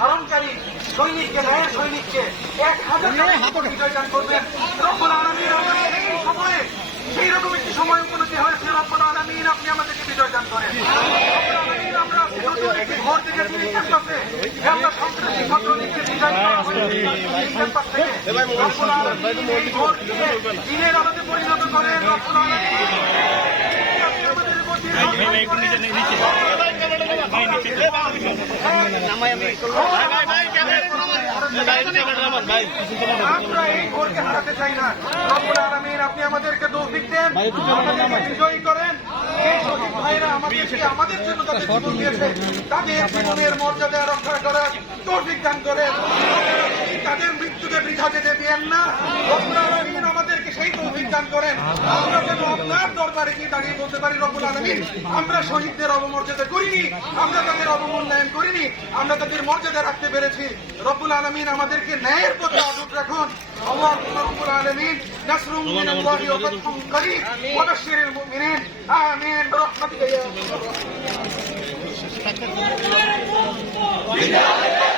ধারণকারী সৈনিককে, ন্যায়ের সৈনিককে 1000 বিজয় দান করবেন রব্বুল আলামিন। এই সময়ে সেই রকম একটি সময় উপলব্ধি হয়েছে রব্বুল আলামিন, আপনি আমাদেরকে বিজয় দান করেন। আমরা ঘর থেকে তিনি ক্যাম্পাসে আমরা সন্ত্রাসী ছাত্রলীগকে বিজয় ক্যাম্পাস থেকে রব্বুল আলামিন এই ঘর থেকে দিনের আলোতে পরিণত করেন। রব্বুল আলামিন আমাদের মধ্যে আমরা এই ঘরকে হারাতে চাই না। রব্বুল আলামিন আপনি আমাদেরকে তৌফিক দেন, আমাদেরকে বিজয়ী করেন। এই শহীদ ভাইরা আমাদের জন্য তাদের জীবন দিয়েছে, তাদের জীবনের মর্যাদা রক্ষা করার তৌফিক দান করেন। তাদের মৃত্যুকে বৃথা যেতে দিয়েন না। রব্বুল আলামিন আমাদেরকে সেই তৌফিক দান করেন, আমরা যেন আপনার দরবারে গিয়ে দাঁড়িয়ে বলতে পারি রব্বুল আলামিন আমরা শহীদদের অবমর্যাদা করিনি, আমরা তাদের অবমূল্যায়ন করিনি, আমরা তাদের মর্যাদা রাখতে পেরেছি। রব্বুল আলামিন আমাদেরকে ন্যায়ের পথে অটুট রাখুন। আল্লাহুম্মা রব্বুল আলামিন নাসরুম মিনাল্লাহি ওয়া ফাতহুন করিব ওয়া বাশশিরিল মুমিনিন আমিন বিরহমাতিকা ইয়া আরহামার রাহিমিন।